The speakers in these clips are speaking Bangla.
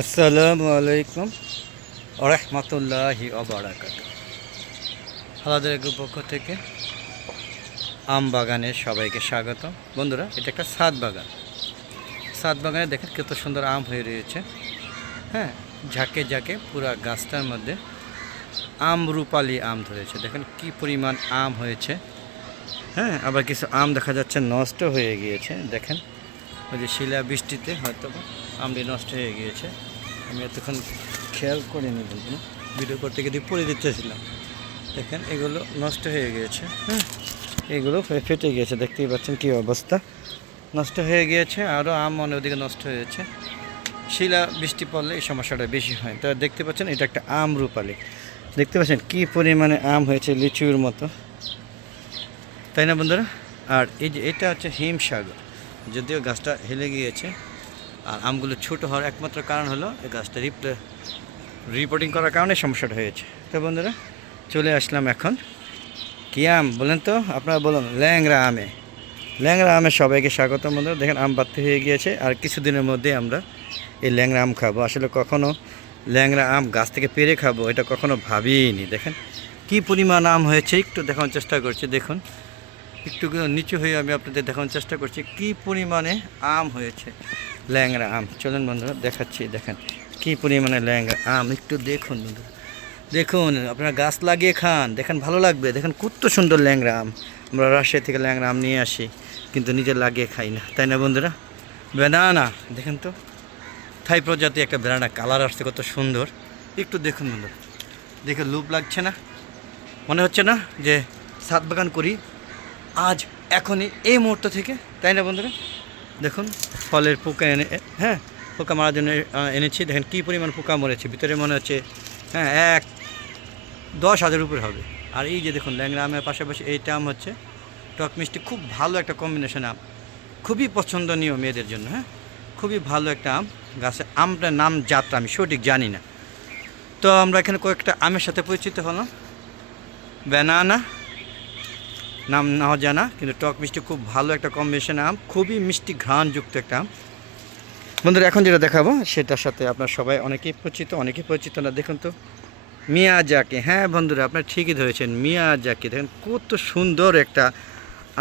আসসালামু আলাইকুম ওরহমতুল্লাহি ওবারাকাতুহু। আমাদের পক্ষ থেকে আম বাগানে সবাইকে স্বাগত। বন্ধুরা, এটা একটা ছাদ বাগান। ছাদ বাগানে দেখেন কত সুন্দর আম হয়ে রয়েছে। হ্যাঁ, ঝাঁকে ঝাঁকে পুরা গাছটার মধ্যে রূপালি আম ধরেছে। দেখেন কি পরিমাণ আম হয়েছে। হ্যাঁ, আবার কিছু আম দেখা যাচ্ছে নষ্ট হয়ে গিয়েছে। দেখেন ওই যে শিলা বৃষ্টিতে হয়তো আমটি নষ্ট হয়ে গিয়েছে। আমি এতক্ষণ খেয়াল করিনি, বলবো ভিডিও করতে গিয়ে পড়ে দিতেছিলাম। দেখেন এগুলো নষ্ট হয়ে গিয়েছে। হ্যাঁ, এগুলো ফেটে গিয়েছে, দেখতেই পাচ্ছেন কি অবস্থা, নষ্ট হয়ে গিয়েছে। আরও আম মনে ওদিকে নষ্ট হয়েছে। শিলা বৃষ্টি পড়লে এই সমস্যাটা বেশি হয়। তা দেখতে পাচ্ছেন এটা একটা রূপালি। দেখতে পাচ্ছেন কি পরিমাণে আম হয়েছে, লিচুর মতো, তাই না বন্ধুরা? আর এই যে এটা হচ্ছে হিমসাগর। যদিও গাছটা হেলে গিয়েছে, আর আমগুলো ছোটো হওয়ার একমাত্র কারণ হলো এই গাছটা রিপোর্টিং করার কারণে সমস্যাটা হয়েছে। তো বন্ধুরা, চলে আসলাম এখন কী আম বলেন তো, আপনারা বলুন, ল্যাংড়া আমে। ল্যাংড়া আমে সবাইকে স্বাগত। বন্ধুরা দেখেন আম বাড়তে হয়ে গিয়েছে, আর কিছুদিনের মধ্যে আমরা এই ল্যাংড়া আম খাবো। আসলে কখনো ল্যাংড়া আম গাছ থেকে পেরে খাবো এটা কখনো ভাবিনি। দেখেন কি পরিমাণ আম হয়েছে, একটু দেখানোর চেষ্টা করছি। দেখুন একটু নিচু হয়ে আমি আপনাদের দেখানোর চেষ্টা করছি কি পরিমাণে আম হয়েছে, ল্যাংড়া আম। চলুন বন্ধুরা দেখাচ্ছি, দেখেন কি পরিমাণে ল্যাংড়া আম। একটু দেখুন বন্ধুরা, দেখুন, আপনারা গাছ লাগিয়ে খান, দেখেন ভালো লাগবে। দেখেন কত সুন্দর ল্যাংড়া আম। আমরা রাজশাহী থেকে ল্যাংড়া আম নিয়ে আসি, কিন্তু নিজে লাগিয়ে খাই না, তাই না বন্ধুরা? বেনানা দেখেন তো, থাই প্রজাতি একটা বেনানা, কালার আসছে কত সুন্দর। একটু দেখুন বন্ধুরা, দেখে লোভ লাগছে না? মনে হচ্ছে না যে ছাদ বাগান করি আজ এখনই এই মুহূর্ত থেকে, তাই না বন্ধুরা? দেখুন ফলের পোকা হ্যাঁ, পোকা মারার জন্য এনেছি। দেখেন কী পরিমাণ পোকা মরেছে ভিতরে, মনে হচ্ছে হ্যাঁ 10,000 উপরে হবে। আর এই যে দেখুন ল্যাংড়া আমের পাশাপাশি এইটা আম হচ্ছে টক মিষ্টি, খুব ভালো একটা কম্বিনেশন আম, খুবই পছন্দনীয় মেয়েদের জন্য। হ্যাঁ, খুবই ভালো একটা আম। গাছে আমটার নাম জাতটা আমি সঠিক জানি না। তো আমরা এখানে কয়েকটা আমের সাথে পরিচিত হলাম। ব্যানানা নাম না জানা, কিন্তু টক মিষ্টি, খুব ভালো একটা কম্বিনেশন আম, খুবই মিষ্টি ঘ্রাণযুক্ত একটা আম। বন্ধুরা এখন যেটা দেখাবো সেটার সাথে আপনার সবাই অনেকেই পরিচিত না। দেখুন তো মিয়াজাকি। হ্যাঁ বন্ধুরা, আপনার ঠিকই ধরেছেন, মিয়াজাকি। দেখেন কত সুন্দর একটা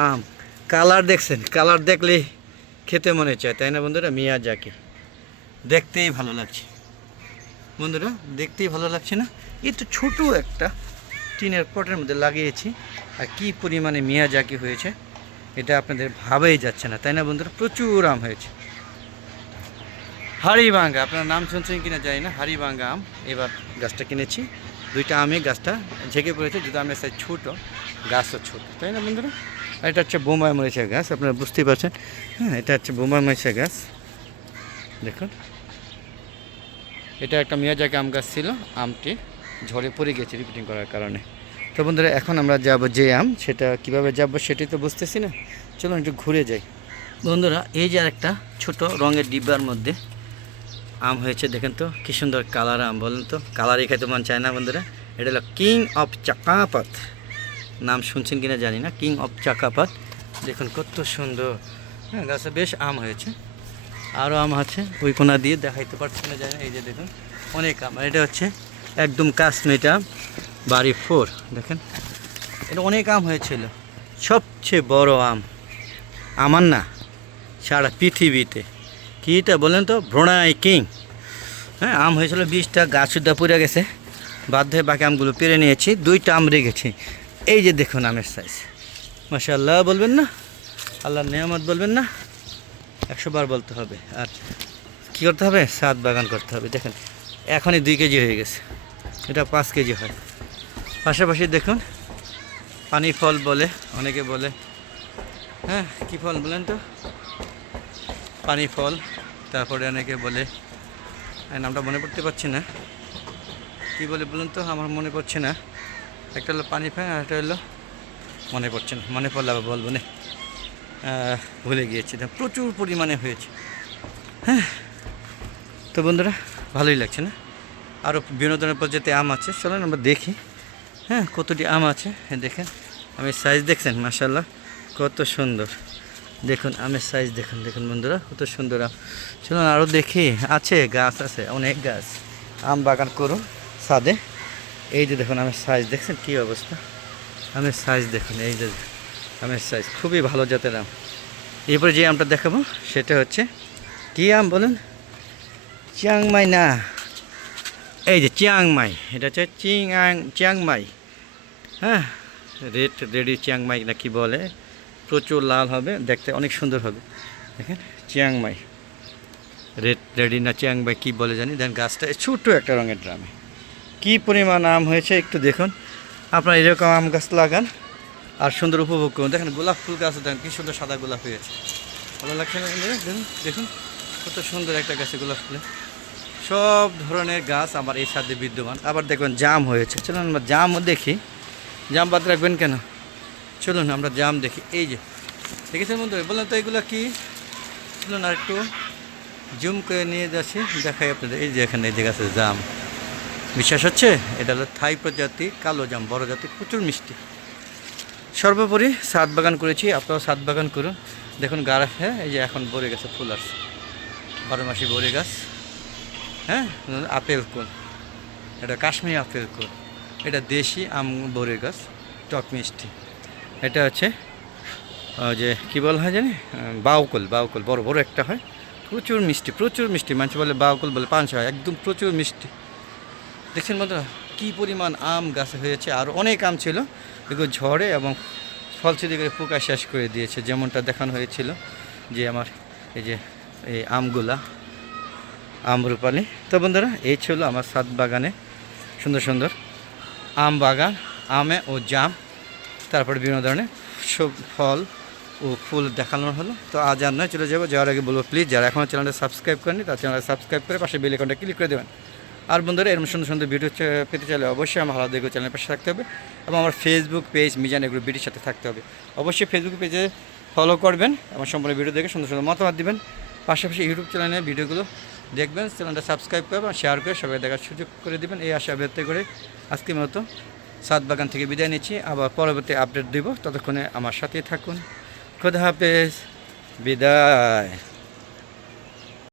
আম, কালার দেখছেন, কালার দেখলেই খেতে মনে চায়, তাই না বন্ধুরা? মিয়াজাকি দেখতেই ভালো লাগছে বন্ধুরা, দেখতেই ভালো লাগছে না? এই তো ছোটো একটা টিনের পটের মধ্যে লাগিয়েছি, আর কি পরিমাণে মিয়াজাকি হয়েছে এটা আপনাদের ভাবেই যাচ্ছে না, তাই না বন্ধুরা? প্রচুর আম হয়েছে। হাড়িভাঙ্গা, আপনার নাম শুনছেন কিনা জানি না, হাড়িভাঙ্গা আম। এবার গাছটা কিনেছি, দুইটা আমে গাছটা ঝেঁকে পড়েছে, যেহেতু আমের সাইজ ছোটো, গাছও ছোটো, তাই না বন্ধুরা? আর এটা হচ্ছে বোম্বাই মরিচের গাছ, আপনারা বুঝতেই পারছেন। হ্যাঁ, এটা হচ্ছে বোম্বাই মরিচের গাছ। দেখুন এটা একটা মিয়াজাকি আম গাছ ছিল, আমটি ঝড়ে পড়ে গেছে রিপিটিং করার কারণে। তো বন্ধুরা এখন আমরা যাব যে আম, সেটা কিভাবে যাব সেটাই তো বুঝতেছি না। চলুন একটু ঘুরে যাই। বন্ধুরা এই যে একটা ছোট রঙের ডিব্বার মধ্যে আম হয়েছে, দেখেন তো কি সুন্দর কালার আম। বলেন তো, কালারই খাইতে মন চায় না বন্ধুরা? এটা হলো কিং অফ চাকাপাত, নাম শুনছেন কিনা জানি না, কিং অফ চাকাপাত। দেখুন কত সুন্দর। হ্যাঁ, গাছে বেশ আম হয়েছে, আরও আম আছে, ওই কোনা দিয়ে দেখাইতে পারছি না জানি না। এই যে দেখুন অনেক আম। এটা হচ্ছে একদম কাশ্মীর আম, বাড়ি 4। দেখেন এটা অনেক আম হয়েছিল, সবচেয়ে বড় আম আমার না, সারা পৃথিবীতে। কি এটা বলেন তো? Brunei king. হ্যাঁ, আম হয়েছিল 20টা, গাছ সুদ্ধা পুড়ে গেছে, বাধ্য হয়ে বাকি আমগুলো পেরে নিয়েছি, 2টা আম রেখেছি। এই যে দেখুন আমের সাইজ, মাশাআল্লাহ বলবেন না? আল্লাহর নেয়ামত বলবেন না? 100 বার বলতে হবে। আর কী করতে হবে? ছাদ বাগান করতে হবে। দেখেন এখনই 2 কেজি হয়ে গেছে, এটা 5 কেজি হয়। পাশাপাশি দেখুন পানি ফল বলে অনেকে বলে। হ্যাঁ, কী ফল বলেন তো? পানি ফল। তারপরে অনেকে বলে, নামটা মনে পড়তে পারছি না, কী বলে বলুন তো, আমার মনে পড়ছে না। একটা হলো পানি ফল, আর একটা হলো মনে পড়ছে না, মনে পড়লে আবার বলবো না, ভুলে গিয়েছি। প্রচুর পরিমাণে হয়েছে। হ্যাঁ, তো বন্ধুরা ভালোই লাগছে না? আরও বিনোদনের প্রজাতি আম আছে, চলুন আমরা দেখি। হ্যাঁ, কতটি আম আছে দেখেন, আমি সাইজ দেখছেন, মাশাআল্লাহ কত সুন্দর। দেখুন আমের সাইজ দেখুন, দেখুন বন্ধুরা কত সুন্দর আম। চলুন আরও দেখি, আছে গাছ আছে অনেক গাছ, আম বাগান করুন ছাদে। এই যে দেখুন আমের সাইজ দেখছেন কী অবস্থা, আমের সাইজ দেখুন, এই যে আমের সাইজ খুবই ভালো জাতের আম। এরপরে যে আমটা দেখাবো সেটা হচ্ছে কী আম বলুন, চিয়াংমাই না, এই যে চিয়াংমাই, এটা হচ্ছে চিয়াংমাই, হ্যাঁ রেডি চিয়াংমাই না কি বলে, প্রচুর লাল হবে, দেখতে অনেক সুন্দর হবে। দেখেন চিয়াংমাই, রেডি না চিয়াংমাই কী বলে জানি। দেন গাছটা ছোট্ট একটা রঙের ড্রামে কী পরিমাণ আম হয়েছে একটু দেখুন। আপনারা এরকম আম গাছ লাগান আর সুন্দর উপভোগ করুন। দেখেন গোলাপ ফুল গাছ দেখেন কী সুন্দর সাদা গোলাপ হয়েছে, ভালো লাগছে না? দেখুন দেখুন কত সুন্দর একটা গাছে গোলাপ ফুলে। সব ধরনের গাছ আমার এই ছাদে বিদ্যমান। আবার দেখবেন জাম হয়েছে, চলুন আমরা জামও দেখি। জাম বাদ রাখবেন কেন, চলুন আমরা জাম দেখি। এই যে দেখেছেন বন্ধু, বললেন তো এগুলো কি, চলুন আর একটু জুম করে নিয়ে যাচ্ছি, দেখাই আপনাদের। এই যে এখানে এই যে গাছের জাম, বিশ্বাস হচ্ছে? এটা হলো থাই প্রজাতি কালো জাম, বড় জাতি, প্রচুর মিষ্টি। সর্বোপরি ছাদ বাগান করেছি, আপনারাও ছাদ বাগান করুন। দেখুন গাছ, হ্যাঁ এই যে এখন বড়ি গাছে ফুল আসছে, 12 মাসি বড়ি গাছ। হ্যাঁ আপেল কুল, এটা কাশ্মীরি আপেল কুল, এটা দেশি আম বড়ি গাছ, টক মিষ্টি। এটা হচ্ছে যে কী বলা হয় জানি, বাউকুল, বাউকুল বড় বড় একটা হয়, প্রচুর মিষ্টি, প্রচুর মিষ্টি। মানুষ বলে বাউকুল, বলে পাঁচ হয়, একদম প্রচুর মিষ্টি। দেখছেন বন্ধুরা কী পরিমাণ আম গাছে হয়েছে, আর অনেক আম ছিল, এগুলো ঝড়ে এবং ফলছিদি করে পোকা শেষ করে দিয়েছে, যেমনটা দেখানো হয়েছিল যে আমার এই যে এই আমগুলা আমরুপালি। তো বন্ধুরা এই ছিল আমার ছাদ বাগানে সুন্দর সুন্দর আম বাগান, আমে ও জাম, তারপরে বিভিন্ন ধরনের সব ফল ও ফুল দেখানো হলো। তো আজ আর নয়, চলে যাবো। যাওয়ার আগে বলবো প্লিজ যারা এখনও চ্যানেলটা সাবস্ক্রাইব করেনি তার চ্যানেলটা সাবস্ক্রাইব করে পাশে বেল আইকনটা ক্লিক করে দেবেন। আর বন্ধুরা এরকম সুন্দর সুন্দর ভিডিও পেতে চাইলে অবশ্যই আমার হালাদা এগ্রো চ্যানেলের পাশে থাকতে হবে, এবং আমার ফেসবুক পেজ মিজান এগ্রো বিডির সাথে থাকতে হবে। অবশ্যই ফেসবুক পেজে ফলো করবেন, আমার সম্পূর্ণ ভিডিও দেখে সুন্দর সুন্দর মতামত দিবেন। পাশাপাশি ইউটিউব চ্যানেলে ভিডিওগুলো দেখবেন, চ্যানেলটা সাবস্ক্রাইব করবেন, শেয়ার করে সবাই দেখার সুযোগ করে দেবেন। এই আশা ব্যক্ত করে আজকের মতো ছাদ বাগান থেকে বিদায় নিচ্ছি। আবার পরবর্তী আপডেট দেব, ততক্ষণে আমার সাথেই থাকুন। খোদা হাফেজ, বিদায়।